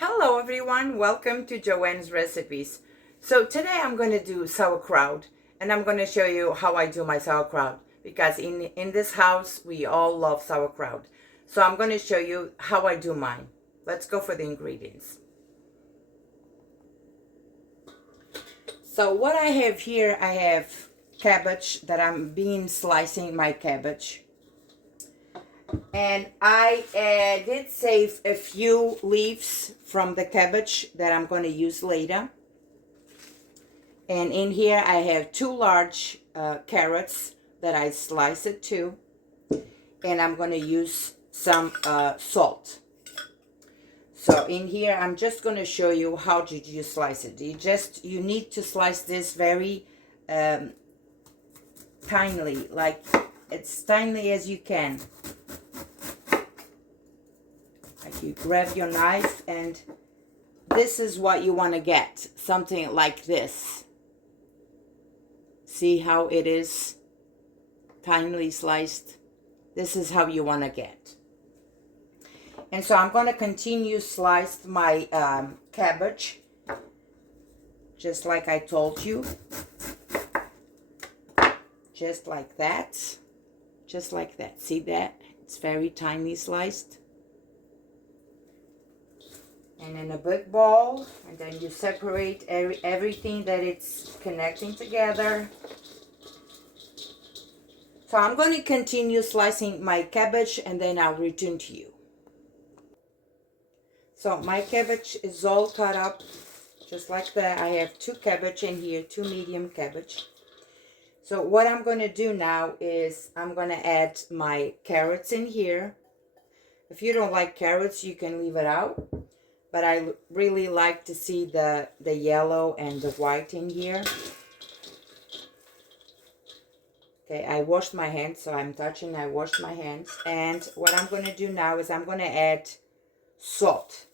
Hello everyone, welcome to Joanne's Recipes. So today I'm going to do sauerkraut and I'm going to show you how I do my sauerkraut because in this house we all love sauerkraut. So I'm going to show you how I do mine. Let's go for the ingredients. So what I have here, I have cabbage that I'm slicing my cabbage. And I did save a few leaves from the cabbage that I'm going to use later. And in here I have two large carrots that I slice it too. And I'm going to use some salt. So in here I'm just going to show you how did you slice it. You need to slice this very tinily, like as tiny as you can. Like you grab your knife and this is what you want to get. Something like this. See how it is tinely sliced? This is how you want to get. And so I'm going to continue slice my cabbage. Just like I told you. Just like that. Just like that. See that? It's very tiny sliced. And in a big bowl, and then you separate everything that it's connecting together. So I'm going to continue slicing my cabbage and then I'll return to you. So my cabbage is all cut up just like that. I have two cabbage in here, two medium cabbage. So what I'm going to do now is I'm going to add my carrots in here. If you don't like carrots, you can leave it out. But I really like to see the yellow and the white in here. Okay, I washed my hands, so I'm touching, I washed my hands. And what I'm going to do now is I'm going to add salt.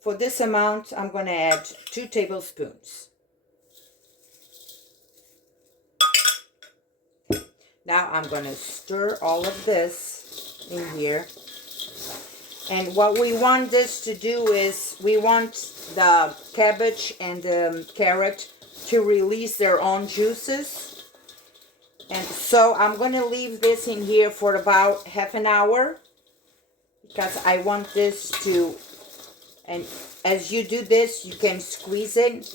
For this amount, I'm going to add 2 tablespoons. Now I'm going to stir all of this in here. And what we want this to do is we want the cabbage and the carrot to release their own juices. And so I'm going to leave this in here for about half an hour because I want this to, and as you do this, you can squeeze it,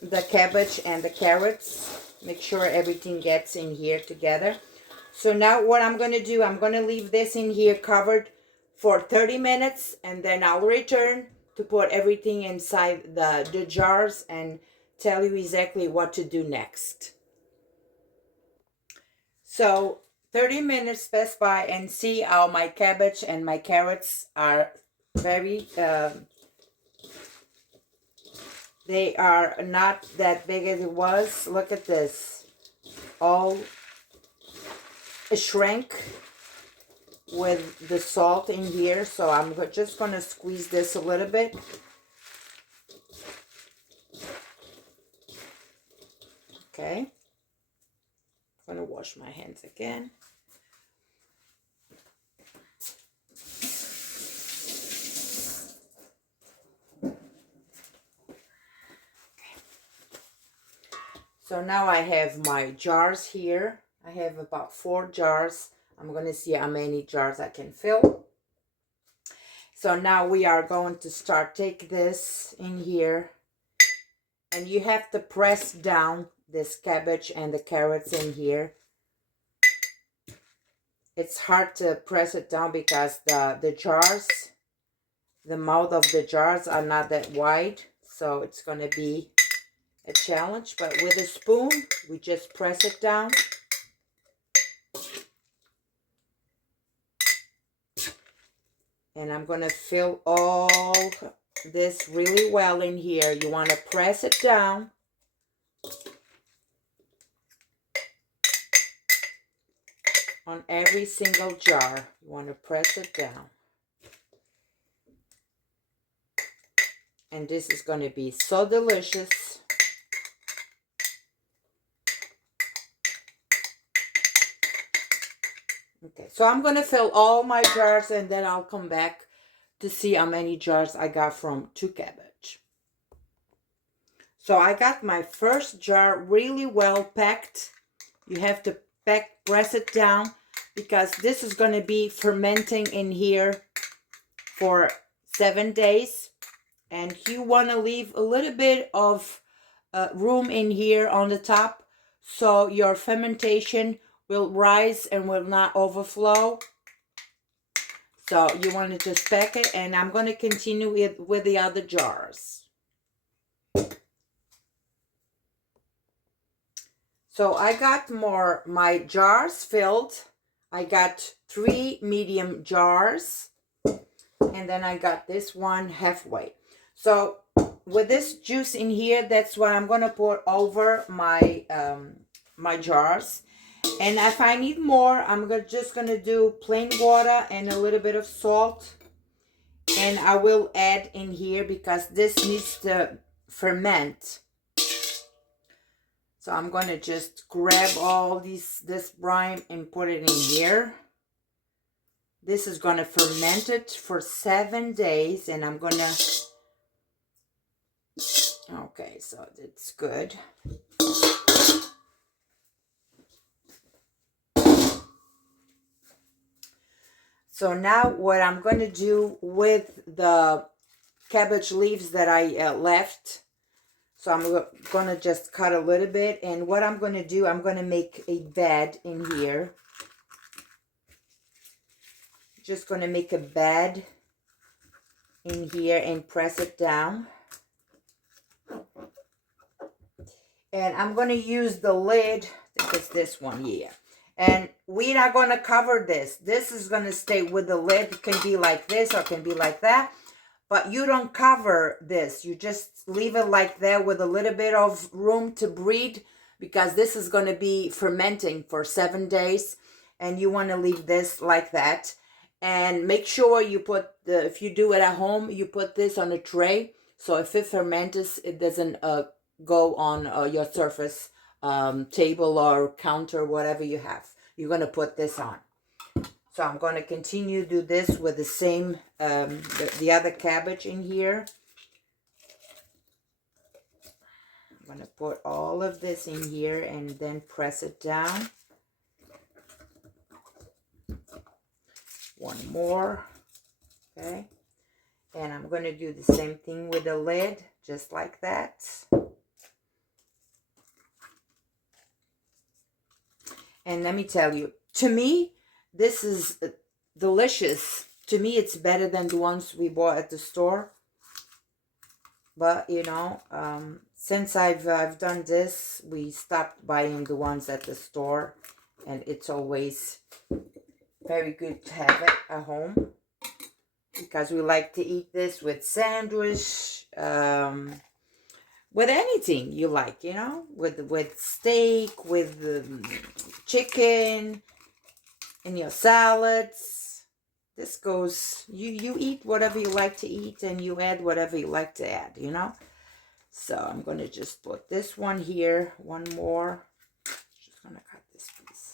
the cabbage and the carrots. Make sure everything gets in here together. So now what I'm going to do, I'm going to leave this in here covered for 30 minutes and then I'll return to put everything inside the jars and tell you exactly what to do next. So 30 minutes pass by and see how my cabbage and my carrots are very, they are not that big as it was. Look at this. All shrank with the salt in here. So I'm just going to squeeze this a little bit. Okay. I'm going to wash my hands again. So now I have my jars here. I have about 4 jars. I'm going to see how many jars I can fill. So now we are going to start. Take this in here. And you have to press down this cabbage and the carrots in here. It's hard to press it down because the jars, the mouth of the jars are not that wide. So it's going to be a challenge. But with a spoon, we just press it down. And I'm going to fill all this really well in here. You want to press it down. On every single jar. You want to press it down. And this is going to be so delicious. Okay, so I'm going to fill all my jars and then I'll come back to see how many jars I got from 2 cabbage. So I got my first jar really well packed. You have to press it down because this is going to be fermenting in here for 7 days. And you want to leave a little bit of room in here on the top so your fermentation will rise and will not overflow. So you want to just pack it, and I'm going to continue with the other jars. So I got my jars filled. I got 3 medium jars, and then I got this one halfway. So with this juice in here, that's what I'm going to pour over my my jars. And if I need more, I'm just going to do plain water and a little bit of salt. And I will add in here because this needs to ferment. So I'm going to just grab all this brine and put it in here. This is going to ferment it for 7 days. And I'm going to... Okay, so it's good. So now what I'm going to do with the cabbage leaves that I left, so I'm going to just cut a little bit. And what I'm going to do, I'm going to make a bed in here. Just going to make a bed in here and press it down. And I'm going to use the lid. I think it's this one, yeah. And we're not going to cover this. This is going to stay with the lid. It can be like this or it can be like that. But you don't cover this. You just leave it like that with a little bit of room to breathe. Because this is going to be fermenting for 7 days. And you want to leave this like that. And make sure you put, if you do it at home, you put this on a tray. So if it ferments, it doesn't go on your surface table or counter, whatever you have. You're going to put this on. So I'm going to continue to do this with the same, the other cabbage in here. I'm going to put all of this in here and then press it down. One more. Okay. And I'm going to do the same thing with the lid, just like that. And let me tell you, to me, this is delicious. To me, it's better than the ones we bought at the store. But, you know, since I've done this, we stopped buying the ones at the store. And it's always very good to have it at home. Because we like to eat this with sandwich, with anything you like, you know, with steak, with chicken, in your salads. This goes, you eat whatever you like to eat and you add whatever you like to add, you know. So I'm going to just put this one here, one more. Just going to cut this piece.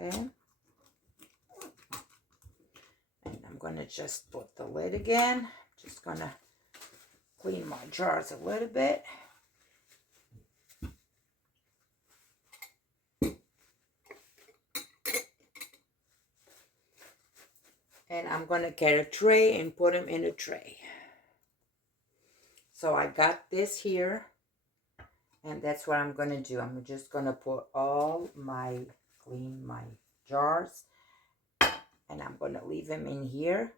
Okay. And I'm going to just put the lid again. Just going to clean my jars a little bit. And I'm going to get a tray and put them in a tray. So I got this here. And that's what I'm going to do. I'm just going to put clean my jars. And I'm going to leave them in here.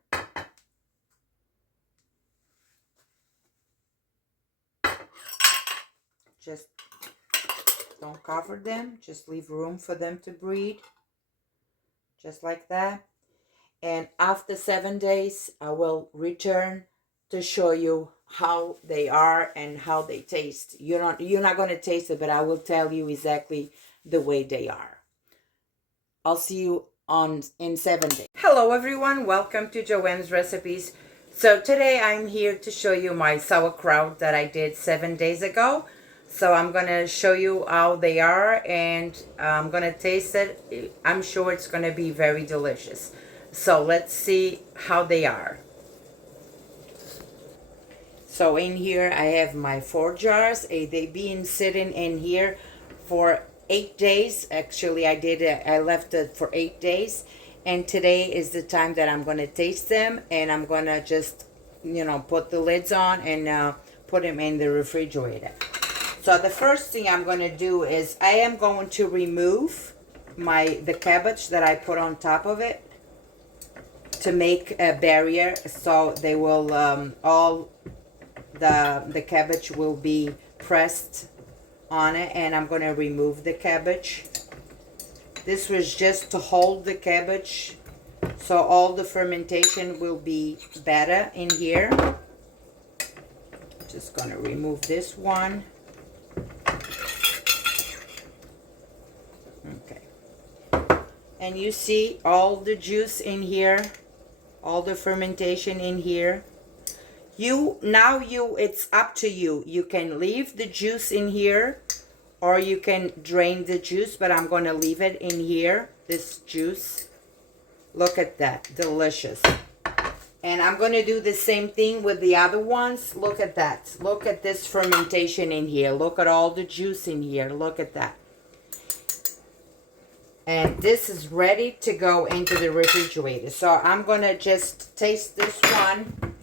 Just don't cover them. Just leave room for them to breathe. Just like that. And after 7 days, I will return to show you how they are and how they taste. You're not going to taste it, but I will tell you exactly the way they are. I'll see you in 7 days. Hello everyone, welcome to Joanne's Recipes. So today I'm here to show you my sauerkraut that I did 7 days ago. So I'm going to show you how they are and I'm going to taste it. I'm sure it's going to be very delicious. So let's see how they are. So in here I have my 4 jars. They've been sitting in here for 8 days. Actually, I left it for 8 days. And today is the time that I'm going to taste them. And I'm going to just, put the lids on and put them in the refrigerator. So the first thing I'm going to do is I am going to remove the cabbage that I put on top of it to make a barrier, so they will all the cabbage will be pressed on it, and I'm going to remove the cabbage. This was just to hold the cabbage so all the fermentation will be better in here. Just going to remove this one. Okay. And you see all the juice in here, all the fermentation in here. It's up to you. You can leave the juice in here or you can drain the juice, but I'm going to leave it in here, this juice. Look at that, delicious. And I'm going to do the same thing with the other ones. Look at that. Look at this fermentation in here. Look at all the juice in here. Look at that. And this is ready to go into the refrigerator. So I'm going to just taste this one.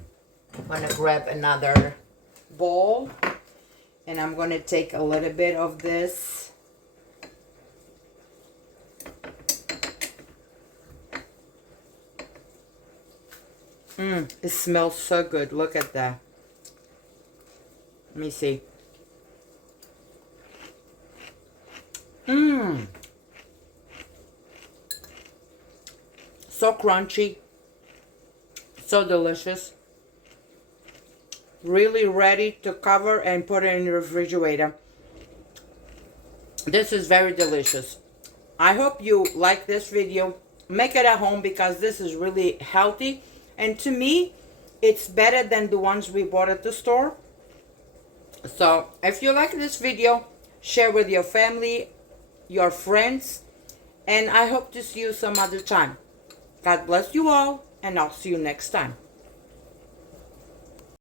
I'm going to grab another bowl. And I'm going to take a little bit of this. It smells so good. Look at that. Let me see. So crunchy. So delicious. Really ready to cover and put it in the refrigerator. This is very delicious. I hope you like this video. Make it at home because this is really healthy. And to me, it's better than the ones we bought at the store. So if you like this video, share with your family, your friends. And I hope to see you some other time. God bless you all, and I'll see you next time.